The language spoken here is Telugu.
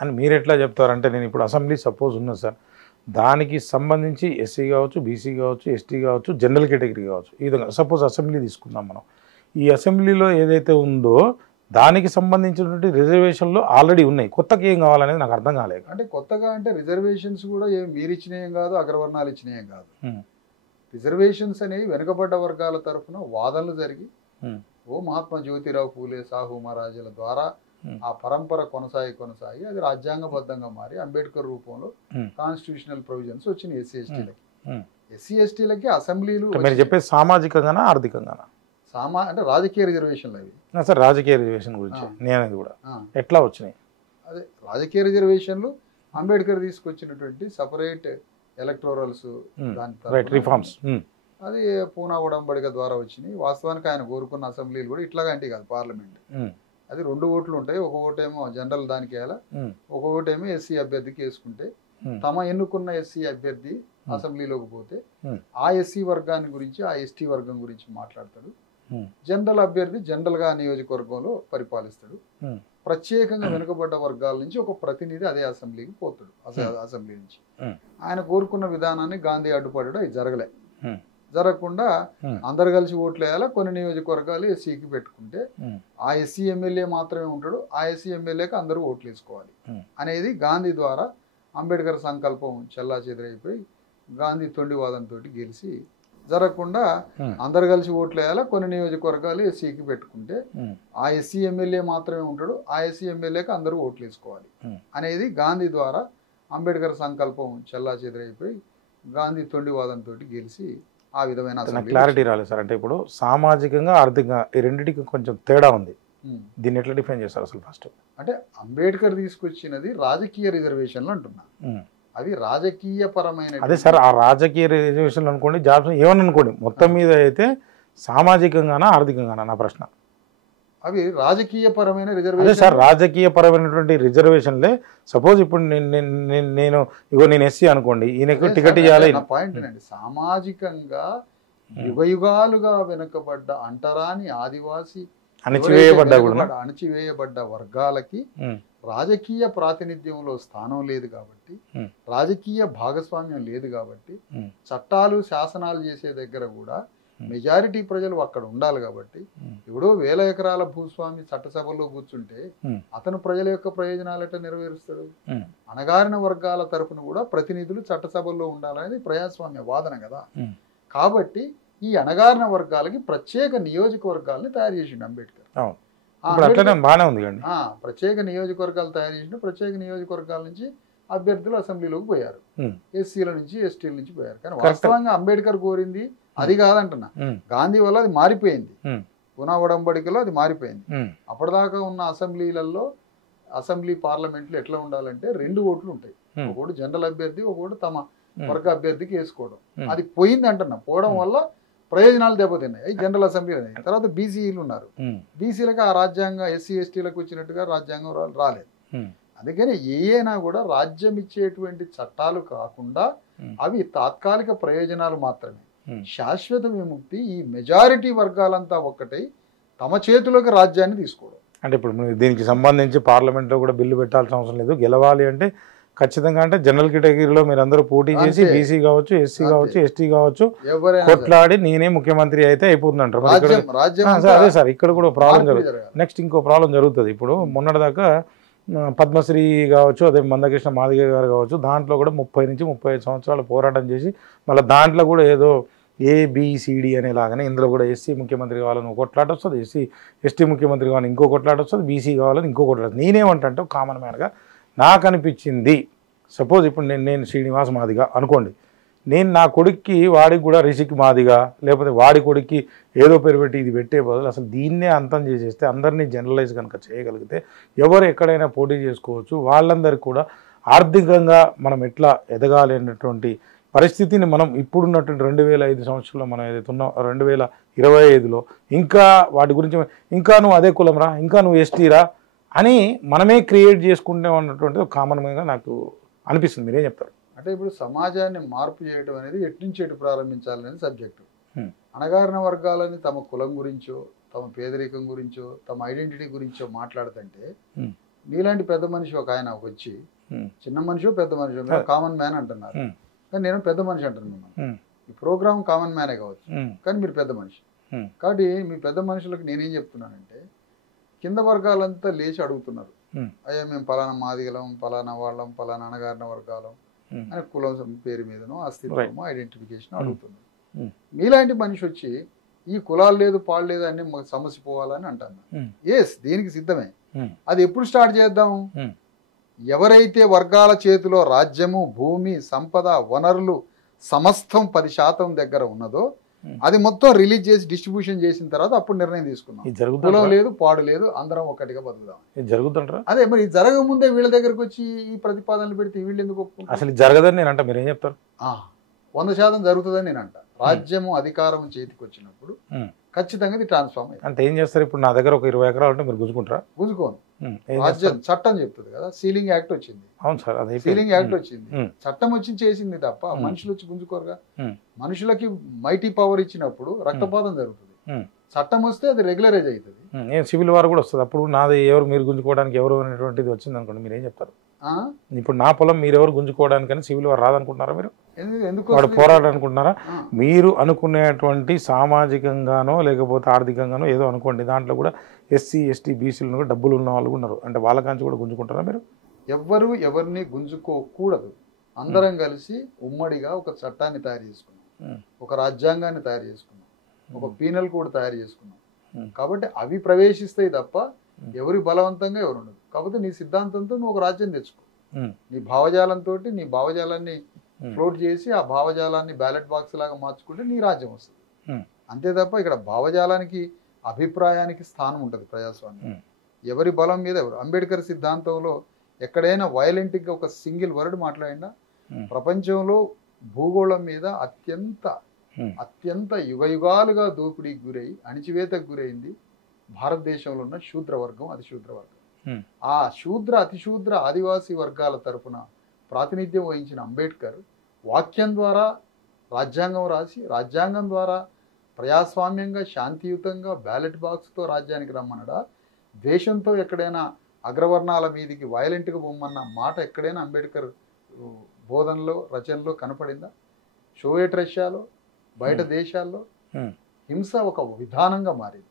అని మీరు ఎట్లా చెప్తారంటే నేను ఇప్పుడు అసెంబ్లీ సపోజ్ ఉన్నా సార్, దానికి సంబంధించి ఎస్సీ కావచ్చు, బీసీ కావచ్చు, ఎస్టీ కావచ్చు, జనరల్ కేటగిరీ కావచ్చు, ఈ విధంగా సపోజ్ అసెంబ్లీ తీసుకుందాం మనం. ఈ అసెంబ్లీలో ఏదైతే ఉందో దానికి సంబంధించినటువంటి రిజర్వేషన్లు ఆల్రెడీ ఉన్నాయి, కొత్తగా ఏం కావాలనేది నాకు అర్థం కాలేదు. అంటే కొత్తగా అంటే రిజర్వేషన్స్ కూడా మీరు ఇచ్చినయం కాదు, అగ్రవర్ణాలు ఇచ్చినయం కాదు. రిజర్వేషన్స్ అనేవి వెనుకబడ్డ వర్గాల తరఫున వాదనలు జరిగి ఓ మహాత్మా జ్యోతిరావు పూలే, సాహు మహారాజుల ద్వారా ఆ పరంపర కొనసాగి అది రాజ్యాంగబద్ధంగా మారి అంబేద్కర్ రూపంలో కాన్స్టిట్యూషనల్ ప్రొవిజన్స్ వచ్చినాయి ఎస్సీ ఎస్టీలకి అసెంబ్లీలు. మీరు చెప్పేది సామాజికంగానా ఆర్థికంగానా? అంటే రాజకీయ రిజర్వేషన్లు అవి సార్. రాజకీయ రిజర్వేషన్ గురించి నేను కూడా ఎట్లా వచ్చినాయి? అదే రాజకీయ రిజర్వేషన్లు అంబేద్కర్ తీసుకొచ్చినటువంటి సపరేట్ ఎలక్టోరల్స్ రిఫార్మ్స్, అది పూనా ఉడంబడిక ద్వారా వచ్చినాయి. వాస్తవానికి ఆయన కోరుకున్న అసెంబ్లీలు కూడా ఇట్లాగంటే కాదు, పార్లమెంట్ అది 2 ఓట్లు ఉంటాయి. ఒక ఓటేమో జనరల్ దానికి వేయాల, ఒక ఓటేమో ఎస్సీ అభ్యర్థికి వేసుకుంటే తమ ఎన్నుకున్న ఎస్సీ అభ్యర్థి అసెంబ్లీలోకి పోతే ఆ ఎస్సీ వర్గాన్ని గురించి, ఆ ఎస్టీ వర్గం గురించి మాట్లాడతాడు. జనరల్ అభ్యర్థి జనరల్ గా నియోజకవర్గంలో పరిపాలిస్తాడు. ప్రత్యేకంగా వెనుకబడ్డ వర్గాల నుంచి ఒక ప్రతినిధి అదే అసెంబ్లీకి పోతాడు. అసెంబ్లీ నుంచి ఆయన కోరుకున్న విధానాన్ని గాంధీ అడ్డుపడడం అది జరగకుండా అందరు కలిసి ఓట్లు వేయాలా, కొన్ని నియోజకవర్గాలు ఎస్సీకి పెట్టుకుంటే ఆ ఎస్సీ ఎమ్మెల్యే మాత్రమే ఉంటాడు, ఆ ఎస్సీ ఎమ్మెల్యేకి అందరూ ఓట్లు వేసుకోవాలి అనేది గాంధీ ద్వారా అంబేద్కర్ సంకల్పం చెల్లా చెదరైపోయి గాంధీ తొండివాదంతో గెలిచి జరగకుండా అందరు కలిసి ఓట్లు వేయాలా, కొన్ని నియోజకవర్గాలు ఎస్సీకి పెట్టుకుంటే ఆ ఎస్సీ ఎమ్మెల్యే మాత్రమే ఉంటాడు, ఆ ఎస్సీ ఎమ్మెల్యేకి అందరూ ఓట్లు వేసుకోవాలి అనేది గాంధీ ద్వారా అంబేద్కర్ సంకల్పం చెల్లా చెదరైపోయి గాంధీ తొండివాదంతో గెలిచి ఆ విధమైన క్లారిటీ రాలేదు సార్. అంటే ఇప్పుడు సామాజికంగా ఆర్థికంగా ఈ రెండింటికి కొంచెం తేడా ఉంది, దీన్ని ఎట్లా డిఫైన్ చేస్తారు అసలు? ఫస్ట్ అంటే అంబేద్కర్ తీసుకొచ్చినది రాజకీయ రిజర్వేషన్లు అంటున్నా, అవి రాజకీయ పరమైన. అదే సార్, ఆ రాజకీయ రిజర్వేషన్లు అనుకోండి, జాబ్స్ ఏమని అనుకోండి, మొత్తం మీద అయితే సామాజికంగానా ఆర్థికంగానా నా ప్రశ్న? అవి రాజకీయ పరమైన రిజర్వేషన్. సార్, రాజకీయ పరమైనటువంటి రిజర్వేషన్లే. సపోజ్ ఇప్పుడు నేను ఎస్సీ అనుకోండి, ఈయనకు టికెట్ ఇవ్వాలి. పాయింట్ అండి, సామాజికంగా యుగయుగాలుగా వెనుకబడ్డ అంటరాని ఆదివాసి అణచివేయబడ్డ వర్గాలకి రాజకీయ ప్రాతినిధ్యంలో స్థానం లేదు కాబట్టి, రాజకీయ భాగస్వామ్యం లేదు కాబట్టి, చట్టాలు శాసనాలు చేసే దగ్గర కూడా మెజారిటీ ప్రజలు అక్కడ ఉండాలి కాబట్టి, ఎవడో 1000 ఎకరాల భూస్వామి చట్టసభలో కూర్చుంటే అతను ప్రజల యొక్క ప్రయోజనాలు ఎట్లా నెరవేరుస్తాడు? అణగారిన వర్గాల తరఫున కూడా ప్రతినిధులు చట్టసభల్లో ఉండాలనేది ప్రజాస్వామ్య వాదన కదా. కాబట్టి ఈ అణగారిన వర్గాలకి ప్రత్యేక నియోజకవర్గాలని తయారు చేసిండు అంబేద్కర్. ప్రత్యేక నియోజకవర్గాలు తయారు చేసిన ప్రత్యేక నియోజకవర్గాల నుంచి అభ్యర్థులు అసెంబ్లీలోకి పోయారు, ఎస్సీల నుంచి ఎస్టీల నుంచి పోయారు. కానీ వాస్తవంగా అంబేద్కర్ కోరింది అది కాదంటున్నా, గాంధీ వల్ల అది మారిపోయింది. పూనా ఉడంబడికలో అది మారిపోయింది. అప్పటిదాకా ఉన్న అసెంబ్లీ పార్లమెంట్లు ఎట్లా ఉండాలంటే 2 ఓట్లు ఉంటాయి, ఒకటి జనరల్ అభ్యర్థి, ఒకటి తమ వర్గ అభ్యర్థికి వేసుకోవడం. అది పోయింది అంటున్నా. పోవడం వల్ల ప్రయోజనాలు దెబ్బతిన్నాయి జనరల్ అసెంబ్లీ అనేది. తర్వాత బీసీలు ఉన్నారు, బీసీలకు ఆ రాజ్యాంగం ఎస్సీ ఎస్టీలకు వచ్చినట్టుగా రాజ్యాంగం రాలేదు. అందుకని ఏనా కూడా రాజ్యం ఇచ్చేటువంటి చట్టాలు కాకుండా అవి తాత్కాలిక ప్రయోజనాలు మాత్రమే. శాశ్వత విముక్తి ఈ మెజారిటీ వర్గాలంతా ఒక్కటై తమ చేతిలోకి రాజ్యాన్ని తీసుకోవడం. అంటే ఇప్పుడు దీనికి సంబంధించి పార్లమెంట్లో కూడా బిల్లు పెట్టాల్సిన అవసరం లేదు. గెలవాలి అంటే ఖచ్చితంగా అంటే జనరల్ కేటగిరీలో మీరు అందరూ పోటీ చేసి బీసీ కావచ్చు, ఎస్సీ కావచ్చు, ఎస్టీ కావచ్చు, కొట్లాడి నేనే ముఖ్యమంత్రి అయితే అయిపోతుంది అంటారు. అదే సార్, ఇక్కడ కూడా ప్రాబ్లం జరుగుతుంది. నెక్స్ట్ ఇంకో ప్రాబ్లం జరుగుతుంది. ఇప్పుడు మొన్నటిదాకా పద్మశ్రీ కావచ్చు, అదే మందకృష్ణ మాదిగ గారు కావచ్చు, దాంట్లో కూడా 30 నుంచి 35 సంవత్సరాలు పోరాటం చేసి మళ్ళీ దాంట్లో కూడా ఏదో ఏబిసిడి అనేలాగానే ఇందులో కూడా ఎస్సీ ముఖ్యమంత్రి కావాలని ఒక కొట్లాట వస్తుంది, ఎస్టీ ముఖ్యమంత్రి కావాలని ఇంకో కొట్లాట వస్తుంది, బీసీ కావాలని ఇంకో కొట్లాట. నేనేమంటే కామన్ మ్యాన్గా నాకు అనిపించింది, సపోజ్ ఇప్పుడు నేను శ్రీనివాస్ మాదిగా అనుకోండి, నేను నా కొడుక్కి వాడికి కూడా రిషిక్ మాదిగా లేకపోతే వాడి కొడుక్కి ఏదో పేరు పెట్టి ఇది పెట్టే బదులు అసలు దీన్నే అంతం చేసేస్తే అందరినీ జనరలైజ్ కనుక చేయగలిగితే ఎవరు ఎక్కడైనా పోటీ చేసుకోవచ్చు. వాళ్ళందరికీ కూడా ఆర్థికంగా మనం ఎట్లా ఎదగాలి అనేటువంటి పరిస్థితిని మనం ఇప్పుడున్నటువంటి 2005 సంవత్సరంలో మనం ఏదైతే ఉన్నాం 2025లో ఇంకా వాటి గురించి ఇంకా నువ్వు అదే కులంరా, ఇంకా నువ్వు ఎస్టీరా అని మనమే క్రియేట్ చేసుకుంటాం అన్నటువంటిది కామన్గా నాకు అనిపిస్తుంది. మీరేం చెప్తారు? అంటే ఇప్పుడు సమాజాన్ని మార్పు చేయడం అనేది ఎట్నుంచి ఎటు ప్రారంభించాలనేది సబ్జెక్టు. అణగారిన వర్గాలని తమ కులం గురించో, తమ పేదరికం గురించో, తమ ఐడెంటిటీ గురించో మాట్లాడుతుంటే నీలాంటి పెద్ద మనిషి ఒక ఆయన వచ్చి, చిన్న మనిషి పెద్ద మనిషి కామన్ మ్యాన్ అంటున్నారు, కానీ నేను పెద్ద మనిషి అంటున్నాను. ఈ ప్రోగ్రామ్ కామన్ మ్యానే కావచ్చు, కానీ మీరు పెద్ద మనిషి. కాబట్టి మీ పెద్ద మనుషులకు నేనేం చెప్తున్నానంటే, కింద వర్గాలంతా లేచి అడుగుతున్నారు, అయ్యా మేము పలానా మాదిగలం, పలానా వాళ్ళం, పలానా అణగారిన వర్గాలం అని కులం పేరు మీదనో అస్తిత్వమో ఐడెంటిఫికేషన్ అడుగుతున్నారు. మీలాంటి మనిషి వచ్చి ఈ కులాలు లేదు పాలు లేదు అన్ని సమస్య పోవాలని అంటాను. ఎస్, దీనికి సిద్ధమే. అది ఎప్పుడు స్టార్ట్ చేద్దాం? ఎవరైతే వర్గాల చేతిలో రాజ్యము, భూమి, సంపద, వనరులు సమస్తం 10% దగ్గర ఉన్నదో అది మొత్తం రిలీజ్ చేసి డిస్ట్రిబ్యూషన్ చేసిన తర్వాత అప్పుడు నిర్ణయం తీసుకున్నాం. కులం లేదు పాడు లేదు, అందరం ఒక్కటిగా బతుకుదాం. జరుగుతుంటారా? అదే మరి జరగక ముందే వీళ్ళ దగ్గరకు వచ్చి ఈ ప్రతిపాదనలు పెడితే వీళ్ళు ఎందుకు ఒప్పుకుంటారు? అసలు జరగదని నేను అంట, మీరు ఏం చెప్తారు? 100% జరుగుతుందని నేను అంట. రాజ్యము అధికారం చేతికి వచ్చినప్పుడు ఖచ్చితంగా ఇది ట్రాన్స్ఫార్మ్ అయ్యింది. అంటే ఏం చేస్తారు? ఇప్పుడు నా దగ్గర ఒక 20 ఎకరాలు ఉంటే మీరు గుంజుకుంటారా? గుంజుకోను. రాజ్యం చట్టం చెప్తుంది కదా, సీలింగ్ యాక్ట్ వచ్చింది. అవును సార్, అదే సీలింగ్ యాక్ట్ వచ్చింది, చట్టం వచ్చి చేసింది తప్ప మనుషులు వచ్చి గుంజుకోరుగా. మనుషులకి మైటీ పవర్ ఇచ్చినప్పుడు రక్తపాతం జరుగుతుంది, చట్టం వస్తే అది రెగ్యులరైజ్ అవుతుంది. సివిల్ వార్ కూడా వస్తుంది. అప్పుడు నాది ఎవరు మీరు గుంజుకోవడానికి ఎవరు అనేటువంటిది వచ్చింది అనుకోండి, మీరు ఏం చెప్తారు? ఇప్పుడు నా పొలం మీరెవరు గుంజుకోవడానికని సివిల్ వార్ రాదనుకుంటున్నారా? మీరు వాడు పోరాడాలనుకుంటున్నారా? మీరు అనుకునేటువంటి సామాజికంగానో లేకపోతే ఆర్థికంగానో ఏదో అనుకోండి, దాంట్లో కూడా ఎస్సీ ఎస్టీ బీసీలను కూడా డబ్బులు ఉన్న వాళ్ళు ఉన్నారు, అంటే వాళ్ళకాంచి కూడా గుంజుకుంటారా మీరు? ఎవ్వరు ఎవరిని గుంజుకోకూడదు. అందరం కలిసి ఉమ్మడిగా ఒక చట్టాన్ని తయారు చేసుకున్నాం, ఒక రాజ్యాంగాన్ని తయారు చేసుకున్నాం, ఒక పీనల్ కోడ్ తయారు చేసుకున్నాం. కాబట్టి అవి ప్రవేశిస్తాయి తప్ప ఎవరి బలవంతంగా ఎవరు ఉండదు. కాకపోతే నీ సిద్ధాంతంతో నువ్వు ఒక రాజ్యం తెచ్చుకో, నీ భావజాలంతో నీ భావజాలాన్ని ఫ్లోట్ చేసి ఆ భావజాలాన్ని బ్యాలెట్ బాక్స్ లాగా మార్చుకుంటే నీ రాజ్యం వస్తుంది. అంతే తప్ప ఇక్కడ భావజాలానికి అభిప్రాయానికి స్థానం ఉంటుంది ప్రజాస్వామ్యం. ఎవరి బలం మీద ఎవరు. అంబేద్కర్ సిద్ధాంతంలో ఎక్కడైనా వైలెంట్గా ఒక సింగిల్ వర్డ్ మాట్లాడినా ప్రపంచంలో భూగోళం మీద అత్యంత యుగయుగాలుగా దోపిడీకి గురై అణిచివేతకు గురైంది భారతదేశంలో ఉన్న శూద్ర వర్గం, అతిశూద్ర వర్గం. ఆ శూద్ర అతిశూద్ర ఆదివాసీ వర్గాల తరఫున ప్రాతినిధ్యం వహించిన అంబేద్కర్ వాక్యం ద్వారా రాజ్యాంగం రాసి, రాజ్యాంగం ద్వారా ప్రజాస్వామ్యంగా శాంతియుతంగా బ్యాలెట్ బాక్స్తో రాజ్యానికి రమ్మనడా, ద్వేషంతో ఎక్కడైనా అగ్రవర్ణాల మీదికి వైలెంట్గా బొమ్మన్న మాట ఎక్కడైనా అంబేద్కర్ బోధనలో రచనలో కనపడిందా? సోవియట్ రష్యాలో బయట దేశాల్లో హింస ఒక విధానంగా మారింది.